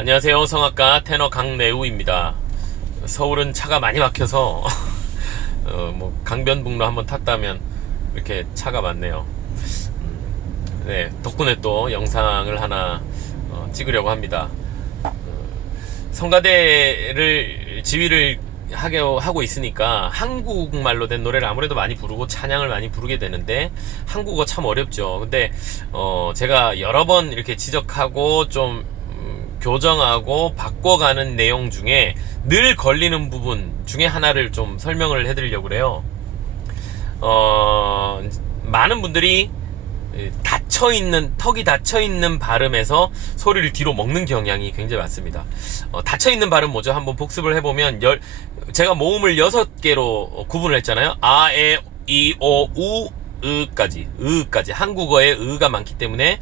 안녕하세요. 성악가 테너 강래우입니다. 서울은 차가 많이 막혀서 강변북로 한번 탔다면 이렇게 차가 많네요. 네, 덕분에 또 영상을 하나 찍으려고 합니다. 성가대를 지휘를 하고 있으니까 한국말로 된 노래를 아무래도 많이 부르고 찬양을 많이 부르게 되는데 한국어 참 어렵죠. 근데 제가 여러 번 이렇게 지적하고 좀 교정하고 바꿔가는 내용 중에 늘 걸리는 부분 중에 하나를 좀 설명을 해드리려고 그래요. 많은 분들이 턱이 닫혀있는 발음에서 소리를 뒤로 먹는 경향이 굉장히 많습니다. 닫혀있는 발음 뭐죠? 한번 복습을 해보면 제가 모음을 6개로 구분을 했잖아요. 아, 에, 이, 오, 우, 으까지 한국어에 으가 많기 때문에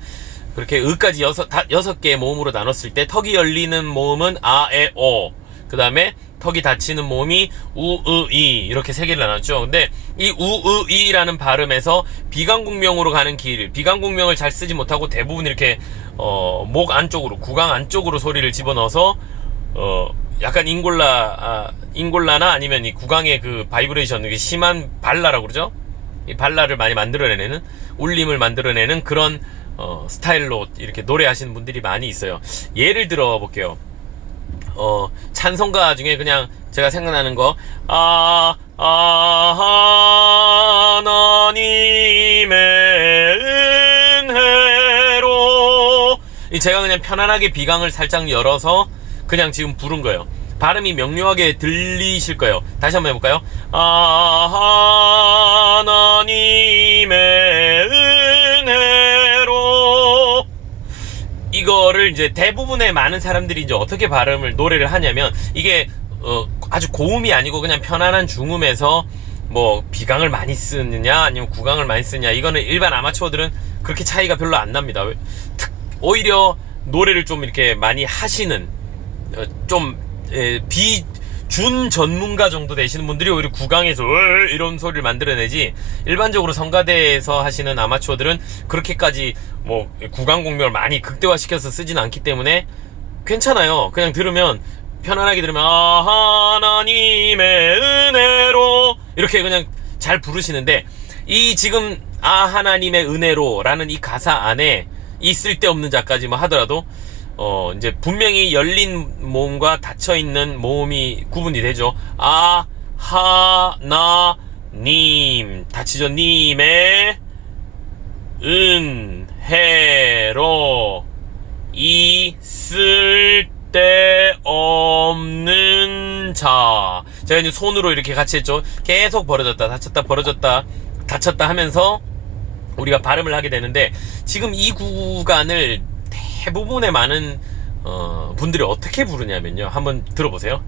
그렇게 으까지 6개의 모음으로 나눴을 때 턱이 열리는 모음은 아, 에, 오, 그 다음에 턱이 닫히는 모음이 우, 으, 이 이렇게 3개를 나눴죠. 근데 이 우, 으, 이라는 발음에서 비강국명으로 가는 길, 비강국명을 잘 쓰지 못하고 대부분 이렇게 목 안쪽으로, 구강 안쪽으로 소리를 집어넣어서 약간 잉골라나 아니면 이 구강의 그 바이브레이션, 이게 심한 발라라고 그러죠. 이 발라를 많이 만들어내는, 울림을 만들어내는 그런 스타일로 이렇게 노래하시는 분들이 많이 있어요. 예를 들어 볼게요. 찬송가 중에 그냥 제가 생각나는 거, 하나님의 은혜로, 제가 그냥 편안하게 비강을 살짝 열어서 그냥 지금 부른 거예요. 발음이 명료하게 들리실 거예요. 다시 한번 해볼까요? 하나님의 은혜로. 이거를 이제 대부분의 많은 사람들이 이제 어떻게 노래를 하냐면, 이게 아주 고음이 아니고 그냥 편안한 중음에서 뭐 비강을 많이 쓰느냐 아니면 구강을 많이 쓰느냐, 이거는 일반 아마추어들은 그렇게 차이가 별로 안 납니다. 오히려 노래를 좀 이렇게 많이 하시는 비준 전문가 정도 되시는 분들이 오히려 구강에서 이런 소리를 만들어내지, 일반적으로 성가대에서 하시는 아마추어들은 그렇게까지 뭐 구강 공명을 많이 극대화시켜서 쓰지는 않기 때문에 괜찮아요. 그냥 편안하게 들으면 하나님의 은혜로 이렇게 그냥 잘 부르시는데, 이 지금 하나님의 은혜로 라는 이 가사 안에 이 쓸데없는 자까지 하더라도 이제 분명히 열린 모음과 닫혀있는 모음이 구분이 되죠. 하나님 닫히죠. 님의 은혜로 이 쓸데없는 자. 제가 이제 손으로 이렇게 같이 했죠. 계속 벌어졌다 닫혔다 벌어졌다 닫혔다 하면서 우리가 발음을 하게 되는데, 지금 이 구간을 대부분의 많은 분들이 어떻게 부르냐면요, 한번 들어보세요.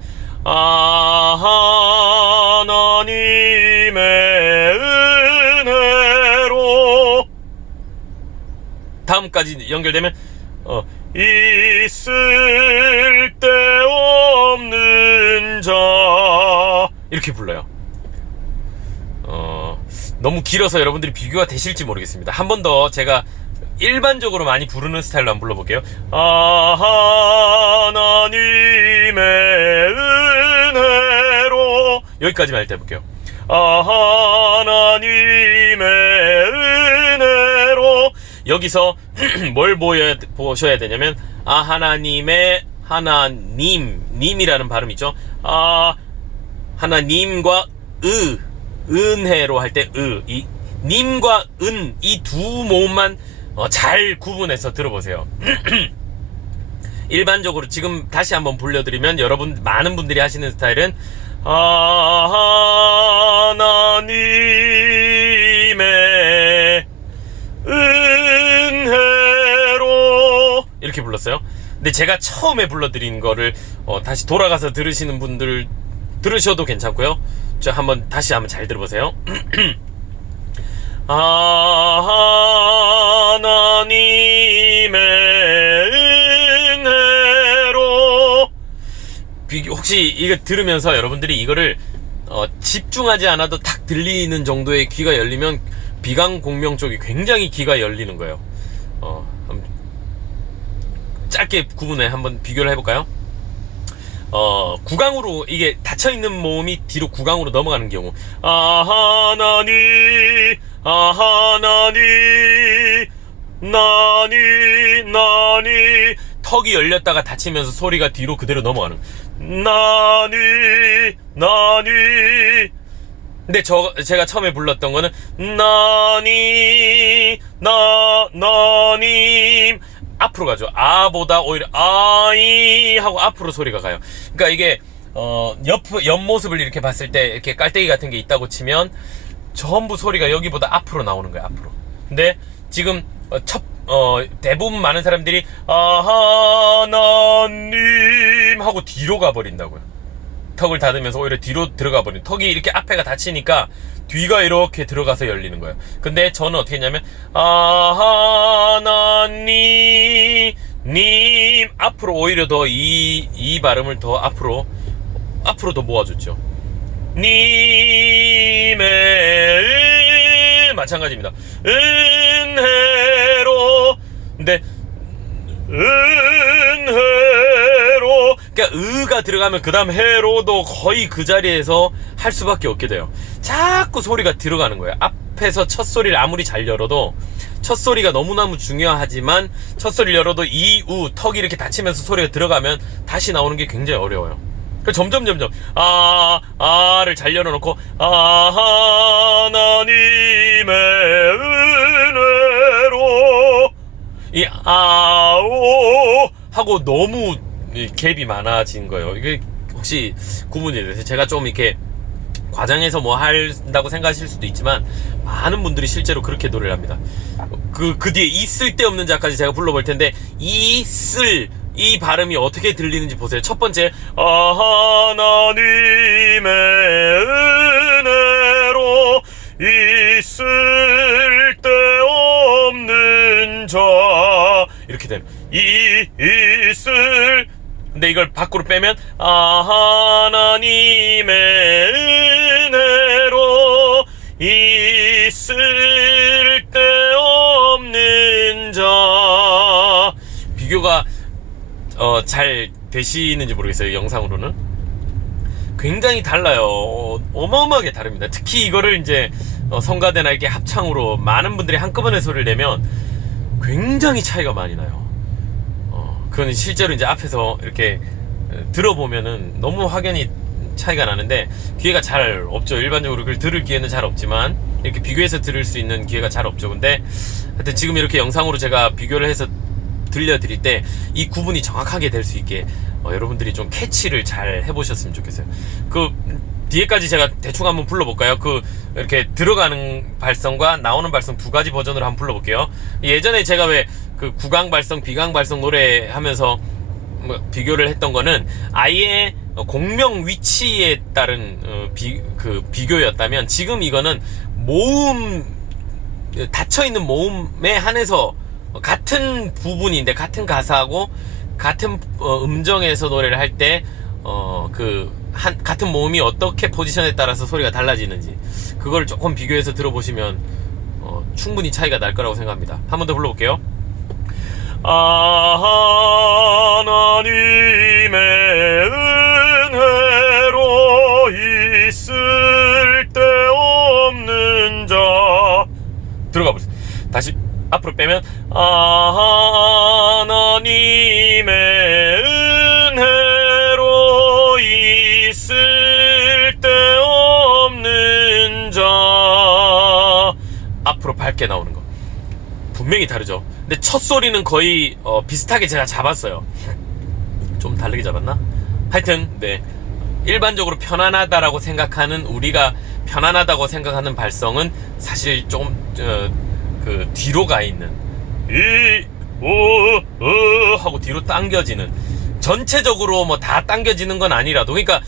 하나님의 은혜로, 다음까지 연결되면 이 쓸데없는 자, 이렇게 불러요. 너무 길어서 여러분들이 비교가 되실지 모르겠습니다. 한 번 더 제가 일반적으로 많이 부르는 스타일로 한번 불러볼게요. 하나님의 은혜로, 여기까지만 일단 해볼게요. 하나님의 은혜로. 여기서 뭘 보셔야 되냐면, 님이라는 발음 있죠. 하나님과 은혜로 할 때 이 님과 이 두 모음만 잘 구분해서 들어보세요. 일반적으로 지금 다시 한번 불려드리면, 많은 분들이 하시는 스타일은 하나님의 은혜로 이렇게 불렀어요. 근데 제가 처음에 불러드린 거를 다시 돌아가서 들으시는 분들 들으셔도 괜찮고요. 다시 한번 잘 들어보세요. 하나님의 은혜로. 혹시 이거 들으면서 여러분들이 이거를 집중하지 않아도 딱 들리는 정도의 귀가 열리면 비강 공명 쪽이 굉장히 귀가 열리는 거예요. 짧게 구분해 한번 비교를 해볼까요? 구강으로 이게 닫혀있는 모음이 뒤로 구강으로 넘어가는 경우, 아하나니 아하나니 나니 나니, 턱이 열렸다가 닫히면서 소리가 뒤로 그대로 넘어가는, 나니 나니. 근데 제가 처음에 불렀던 거는 나니 나님, 앞으로 가죠. 아보다 오히려 아이 하고 앞으로 소리가 가요. 그러니까 이게 옆모습을 이렇게 봤을 때 이렇게 깔때기 같은 게 있다고 치면 전부 소리가 여기보다 앞으로 나오는 거예요. 앞으로. 근데 지금 대부분 많은 사람들이 아하나님 하고 뒤로 가버린다고요. 턱을 닫으면서 오히려 뒤로 들어가 버린, 턱이 이렇게 앞에가 닫히니까 뒤가 이렇게 들어가서 열리는 거예요. 근데 저는 어떻게 했냐면 아하나님 님 앞으로 오히려 더 이 발음을 더 앞으로 더 모아줬죠. 님의 마찬가지입니다. 은혜로. 근데 은혜로, 그러니까 의가 들어가면 그 다음 해로도 거의 그 자리에서 할 수밖에 없게 돼요. 자꾸 소리가 들어가는 거예요. 앞에서 첫 소리를 아무리 잘 열어도, 첫 소리가 너무너무 중요하지만 첫 소리를 열어도 이, 우, 턱이 이렇게 닫히면서 소리가 들어가면 다시 나오는 게 굉장히 어려워요. 점점 아를 잘 열어놓고 하나님의 은혜로 이 아오 하고 너무 갭이 많아진 거예요. 이게 혹시 구분이 돼서 제가 좀 이렇게 과장해서 뭐 한다고 생각하실 수도 있지만 많은 분들이 실제로 그렇게 노래를 합니다. 그 뒤에 이 쓸데없는 자까지 제가 불러볼 텐데, 이 발음이 어떻게 들리는지 보세요. 첫 번째 하나님의 은혜로 있을 데 없는 자, 이렇게 되는 있을. 근데 이걸 밖으로 빼면 하나님의 은혜로 있을 데 없는 자. 비교가 잘 되시는지 모르겠어요. 영상으로는 굉장히 달라요. 어마어마하게 다릅니다. 특히 이거를 이제 성가대나 이렇게 합창으로 많은 분들이 한꺼번에 소리를 내면 굉장히 차이가 많이 나요. 그건 실제로 이제 앞에서 이렇게 들어보면은 너무 확연히 차이가 나는데 기회가 잘 없죠. 일반적으로 그걸 들을 기회는 잘 없지만 이렇게 비교해서 들을 수 있는 기회가 잘 없죠. 근데 하여튼 지금 이렇게 영상으로 제가 비교를 해서 들려드릴 때 이 구분이 정확하게 될 수 있게 여러분들이 좀 캐치를 잘 해보셨으면 좋겠어요. 그 뒤에까지 제가 대충 한번 불러볼까요? 이렇게 들어가는 발성과 나오는 발성 두 가지 버전으로 한번 불러볼게요. 예전에 제가 왜 그 구강 발성, 비강 발성 노래 하면서 비교를 했던 거는 아예 공명 위치에 따른 비교였다면, 지금 이거는 모음, 닫혀있는 모음에 한해서 같은 부분인데 같은 가사하고 같은 음정에서 노래를 할 때 같은 모음이 어떻게 포지션에 따라서 소리가 달라지는지 그걸 조금 비교해서 들어보시면 충분히 차이가 날 거라고 생각합니다. 한 번 더 불러볼게요. 하나님의 은혜로 있을 데 없는 자. 들어가 보세요. 다시 앞으로 빼면 하나님의 은혜로 있을 데 없는 자. 앞으로 밝게 나오는 거 분명히 다르죠. 근데 첫 소리는 거의 비슷하게 제가 잡았어요. 좀 다르게 잡았나? 하여튼 네, 일반적으로 편안하다라고 생각하는, 우리가 편안하다고 생각하는 발성은 사실 좀 뒤로 가 있는 하고 뒤로 당겨지는, 전체적으로 뭐 다 당겨지는 건 아니라도, 그러니까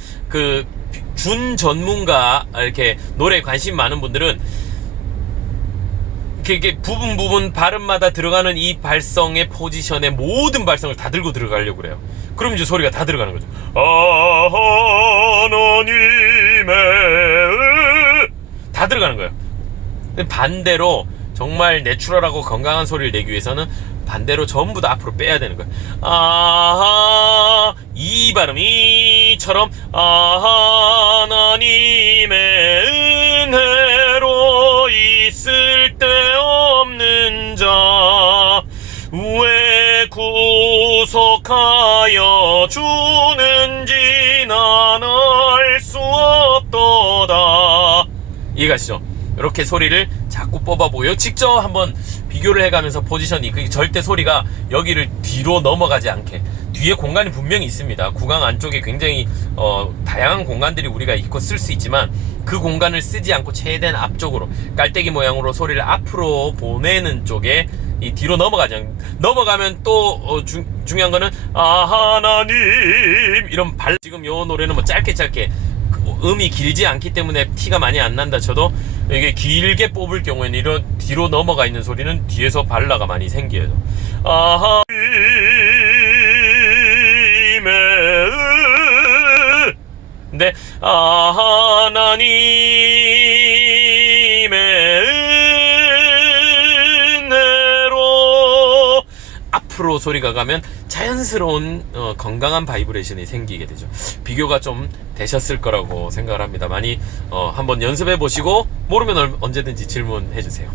준 전문가, 이렇게 노래에 관심 많은 분들은 이렇게 부분 발음마다 들어가는 이 발성의 포지션의 모든 발성을 다 들고 들어가려고 그래요. 그럼 이제 소리가 다 들어가는 거죠. 하나님의 다 들어가는 거예요. 반대로 정말 내추럴하고 건강한 소리를 내기 위해서는 반대로 전부 다 앞으로 빼야 되는 거예요. 아, 이 발음이처럼 하나님의 은혜로 있을 데 없는 자 왜 구속하여 주는지 난 알 수 없도다. 이해가시죠? 이렇게 소리를 자꾸 뽑아보고요. 직접 한번 비교를 해가면서 포지션이 절대 소리가 여기를 뒤로 넘어가지 않게, 뒤에 공간이 분명히 있습니다. 구강 안쪽에 굉장히 다양한 공간들이 우리가 있고 쓸 수 있지만 그 공간을 쓰지 않고 최대한 앞쪽으로 깔때기 모양으로 소리를 앞으로 보내는 쪽에 이 뒤로 넘어가면 또 중요한 거는 하나님 이런 지금 요 노래는 뭐 짧게 음이 길지 않기 때문에 티가 많이 안 난다 쳐도 이게 길게 뽑을 경우에는 이런 뒤로 넘어가 있는 소리는 뒤에서 발라가 많이 생겨요. 근데 하나님의 은혜로 앞으로 소리가 가면 자연스러운 건강한 바이브레이션이 생기게 되죠. 비교가 좀 되셨을 거라고 생각을 합니다. 많이 한번 연습해 보시고 모르면 언제든지 질문해 주세요.